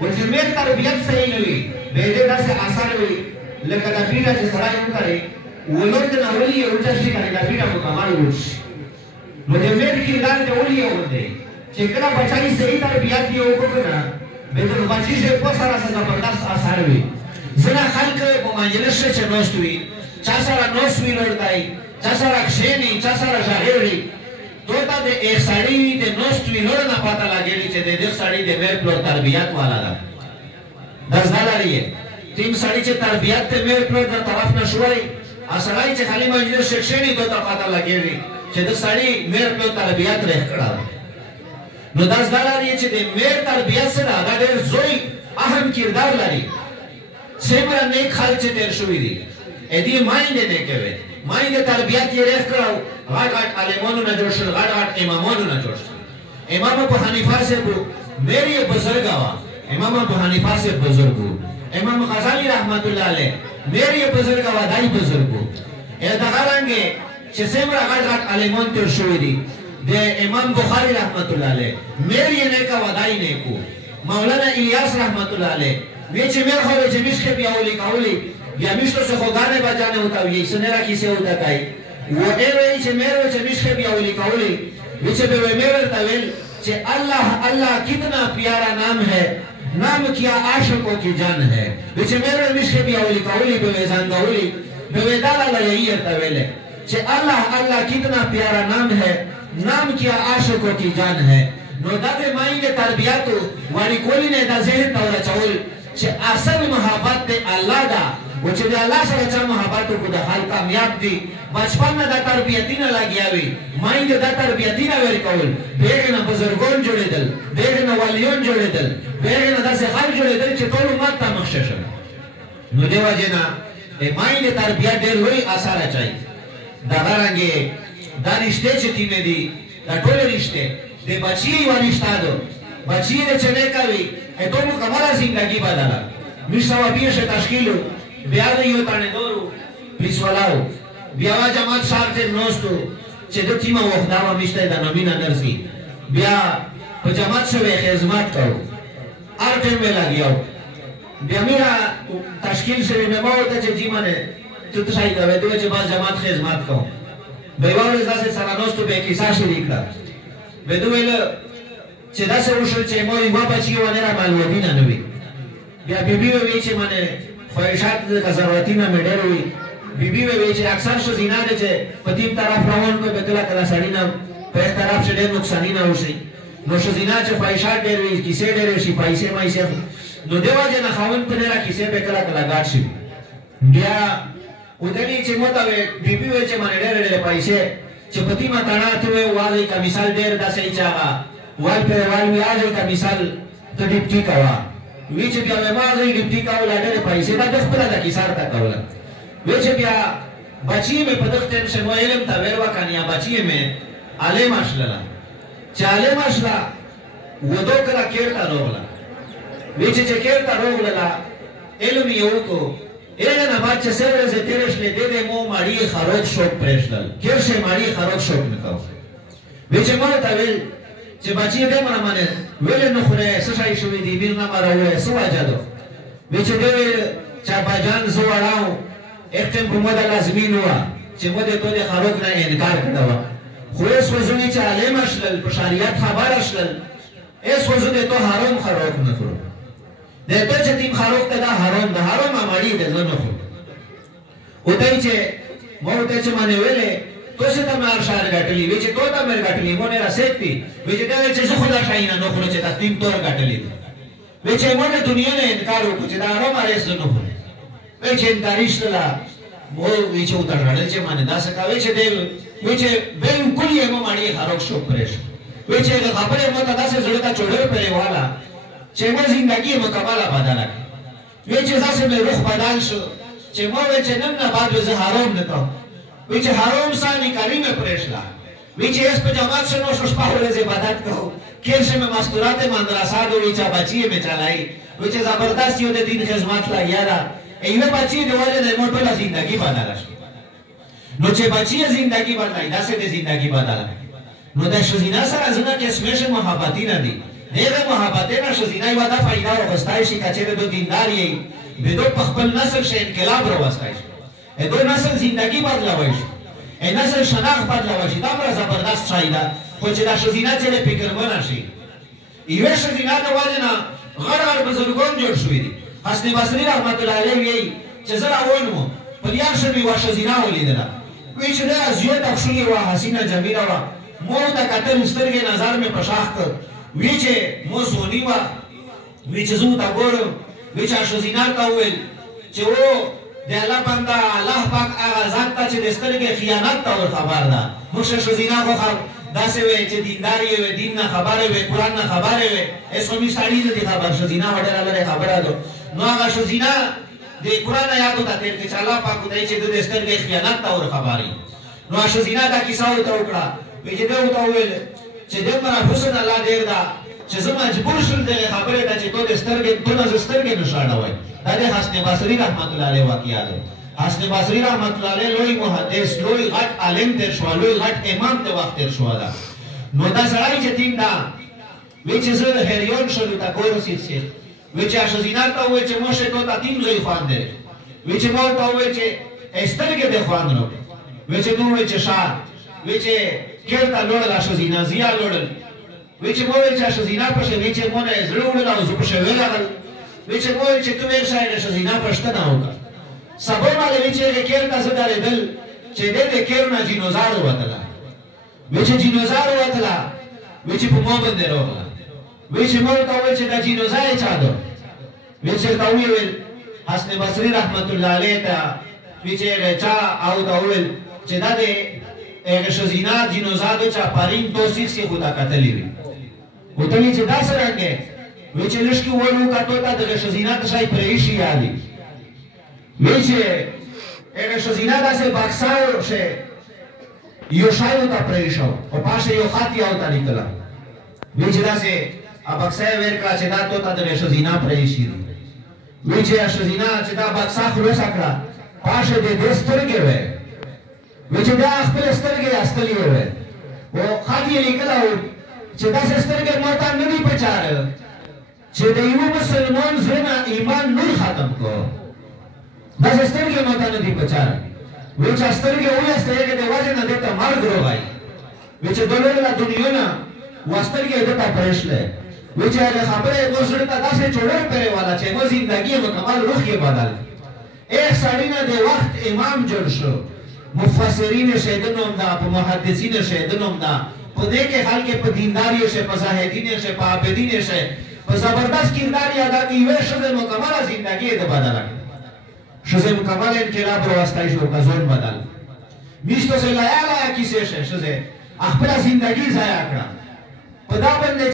و چې میر تربیت صحیح نه وي بیا دې داسې اثر وي لکه دا پیټه چې سړی وکړي ولور د نه ولي یې وچه شي کنې دا پیټه مکمل وچ نو د میر کردار د ولي یې وندی چې کله بچای صحیح تربیت یې وکړو نه بیا د بچي چې په سره زبردست اثر وي ځینې خلک په مجلس چې ناست وي چا سره ناست وي لړتای چا سره کښېني چا سره غږېږي تو ته د ایک سړي د ناست وي لړ نه پته لګېږي چې د دې سړي د میر پلور تربیت والا ده دا زده لري تیم سړي چې تربیت د میر پلور در طرف نه شوی سړی چې خالي مجلس کې کښېني تو ته پته لګېږي چې د سړي میر پلور تربیت رخ کړه نو دا زده لري چې د میر تربیت سره دا ډېر زوی اهم کردار لري څومره نیک خلک چې تېر شوي دي دې مایندې نیکې وې مایندې تربیت یې رخ کړه غټ غټ عالمانو نه جوړ شول غټ غټ امامانو نه جوړ شول امام ابو حنیفه صاحب میر یې بزرګ وه امام ابو حنیفه صاحب بزرګ و امام غزالی رحمت الله علیه میر یې بزرګ وه دای بزرګ و دغه رنګې چې څومره غټ غټ عالمان تېر شوي دي د امام بخاری رحمت الله علیه میر یې نیکه وه دای نیک و مولانا الیاس رحمت الله علیه وی چې میر خو چې مشکې بیا ولیکولي بیا میشتو څخه غانې بچانې وتاوي سنرا کیسه وتا کوي و وی چې میر چې مشکې بیا ولیکولي وی چې به میر ورته ویل چې الله الله کتنا پیارا نام ہے نام کیا عاشقوں کی جان ہے وی چې میر مشکې بیا ولیکولي به ځانګولي به دالا لایي ورته ویل چې الله الله کتنا پیارا نام ہے نام کیا عاشقوں کی جان ہے نو دا د مایندې تربیاتو وړي کولی نه دا ذهن ته ورچول چې اصل محبت د الله ده و چې د الله سره چا محبت وکړو د حال کامیاب دي بچپن نه دا تربیتي نه لګیا وي مایندې دا تربیتي نه ورکول بیرې نه بزرګان جوړېدل بیرې نه ولیان جوړېدل بیرې نه داسې خلک جوړېدل چې ټول امت ته مخشه شول نو دې وجې نه د مایندې تربیت ډېر لوی اثر اچوي دغه رنګې دا رشتې چې تینې دي دا ټولې رشتې د بچي یوه رشته ده بچی د چنے کوي تو مکمله زندگی بدله میش سوا بیش تشکیلو بیا د یو تانه دورو پریسولاو بیا جماعت شارت نوستو چې د تیمه وخدا و میشته د نومینا درسي بیا په جماعت شوی خدمت کو ارته مې لاګیو بیا میرا تشکیل شوی مې مو ته چې جیمانه ته ځای دا وې چې باز جماعت خدمت کو به وایي ځاسه سره نوستو به کیسه شریک کړ به دوی چې داسې وشول چې مو یوه بچي ونه را معلوماتي نه وي بیا بیبي وی چې منه خواهشات د ضرورتي نه مې ډېر وي بیبي وی چې اکثر ښځینه ده چې په دې طرف روان کوي به کله کله سړي نه په هیڅ طرف چې ډېر نقصاني نه وشي نو ښځینه چې خواهشات ډېر وي کیسې ډېرې شي پیسې مایسې نو دې وجې نه خاوند په ډېره کیسې به کله کله ګاډ شي بیا ودرې چې مو ته بیبي وی چې منه ډېرې ډېرې پیسې چې په دې متاړه ته وایي که مثال ډېر داسې چې هغه وال پر وال وی اجل کا مثال ته ډیپټي کوا وی چې بیا ما زه ډیپټي کاول اډر پیسې دا د خپل د کیسار تا کوله وی چې بیا بچی مې په دغه ټیم شمو علم ته ور وکانیا بچی مې عالم اشللا چې عالم اشلا ودو کړه کېرتا روغلا وی چې کېرتا روغلا علم یو کو اله نه بچ سره زه تیرش له دې مو ماړي خروج شوک پرېشل کېرشه ماړي خروج شوک نکاو وی چې مو ته ویل چې بچی دې مړه باندې ویل نه خوره سشای شوې دی بیر نه ماروي سو اجازه وی چې دې چا بجان زو وړاو اختم په موده لازمي نو چې مو دې ټول خروج نه انکار کړو خو اس وزوی چې عالم اشل په شریعت خبر اشل اس وزو دې ته حرام خروج نه کړو دې ته چې تیم خروج ته دا حرام ده حرام امړي دې نه خو وته چې مو ته چې باندې ویلې تو سے تا مار شار غټلی وی چې تو تا مر غټلی مونږه راسېتی وی چې دا چې څه خدا شاینه نو خو چې تا تیم تور غټلی وی چې مونږه دنیا نه انکار وکړو چې دا اړه مارې سره نو وی چې انکاریشتلا مو وی چې وتر راځي چې باندې دا څه کوي چې دی وی چې بالکل یې مو ماړي خراب شو پرېش وی چې خبره مو ته داسې زړه ته چوډر پرې والا چې مو ژوندۍ مکمله بدله وی چې تاسو مې روح بدل شو چې مو وی چې نن نه بعد زه حرام نه کوم وی چې حرام سانی کریمه پرېشلا وی چې اس په جماعت شنو شو شپه ورځې عبادت کوو کېرشه مې مستورات مدرسه دو وی چې بچي مې چلای وی چې زبردست یو د دین خدمت لا یاره ایو بچي د وجه د موټو لا زندگی بدل شي نو چې بچي زندگی بدلای داسې د زندگی بدل نو د شوزینا سره ازنه کې سمشه محبتي نه دي دغه محبت نه ښځینه یوه دا فایده واخیستی شي که چېرې دو دیندار یې بې دو په خپل نسل شه انقلاب راوستی شي دو نسل زندگی بدلوی شي نسل شناخت بدلوی شي دا مره زبردست شی ده خو چې دا ښځینه چېرې فکرمنه شي یوې ښځینه د وجې نه غړ غړ بزرګان جوړ شوي دي حسن بصري رحمت الله علیه وایي چې زه راون وم په لیار ښه مې یوه ښځینه ولیدله وایي چې ډېره زیاته ښکلې وه حسینه جمیله وه ما ورته کتل سترګې نظر مې په شاخ کړ وی چې مو سونی وه وی چې زه ورته ګورم وی چې ښځینه ورته وویل چې او د الله بنده الله پاک هغه ذات ته چې د سترګې خیانت ته ور خبر ده موږ ښځینه خو داسې وی چې دیندار یې وی دین نه خبره وی قرآن نه خبره وی هېڅ خو مې سړي نه دي خبر ښځینه وه ډېره لرې خبره ده نو هغه ښځینه د قرآن آیاتو ته تېر کړي چې الله پاک ورته وایي چې د سترګې خیانت ته ور خبر وي نو هغه ښځینه دا کیسه ورته وکړه وی چې ده ورته وویل چې دومره حسن الله ډېر ده چې زه مجبور شوم دغې خبرې ته چې تو نه زه سترګې نشو اړوی دا د حسن بصري رحمت الله علیه واقعه ده حسن بصري رحمت الله علیه لوی محدث لوی غټ عالم تېر شوه لوی غټ امام د وخت تېر شوه ده نو دا سړی چې ټینګ ده وی چې زه حیران شوم ورته ګورسید شیخ وی چې ښځینه ته وویل چې موږ تو ته تین زوی خوان دی وی چې ما ورته وویل چې سترګې دې خوان راکړې وی چې نو وی چې ښه وی چې کېر ته لوړله ښځینه زیا لوړل وی چې ما ویل چې ښځینه پسې وی چې ما نه یې زړه وړل او زه پسې ولاړل وی چې ما ویل چې ته ویل ښایي د ښځینه پوښتنه وکړه سبا باندې وی چې هغې کېر ته زه درېدل چې دی د کېر نه جینوزار ووتله وی چې جینوزار ووتله وی چې په ما باندې راغله وی چې ما ورته وویل چې دا جینوزا یې چا ده وی چې ورته وویل حسن بصري رحمت الله علیه ته وی چې هغې چا او ته وویل چې دا د هغې ښځینه جینوزا ده چې پارین تو سیخ خو ته کتلې وي ورته ویل چې دا څه رنګ دی وی چې لږ کې ور وکتو ته دغه ښځینه ته شی پرې ایښي یادي وی چې هغې ښځینه داسې بکسه شی یو شی ورته پرې ایښو او پاشه یو خط یې ورته لیکله وی چې داسې بکسه یې ویل کړه چې دا تو ته دغه ښځینه پرې ایښي دي وی چې ښځینه چې دا بکسه خلاصه کړه پاشه دې دې سترګې وې وی چې دا خپلې سترګې استلې وې او خط یې لیکلی و چې داسې سترګې ما ته نه دي پچاره چې د یوه مسلمان زړه نه ایمان نور ختم کړو داسې سترګې ما ته نه دي پچاره وی چې سترګې ویسته هغې د وجې نه دې ته مرګ راغی وی چې دلوله دنیا نه و سترګې یې ده ته پرېښلی وی چې هغې خبره یې مو زړه ته داسې چوړر پرېواله چې مو زندګي مکمل روح یې بدل ایک سړي نه د وخت امام جوړ شو مفسرین شهده نوم ده په محدثین شهده نوم ده په دې کې خلک په دینداري شه په زاهدین شه په عابدین شه په زبردست کردار یې ادا کړي یوې ښځې مکمله زندګي یې ده بدله کړه ښځې مکمل انقلاب راوستی شو غزون بدل میشتو سے لیا لیا کیسې شه ښځې خپله زندګي ضایع کړه په دا باندې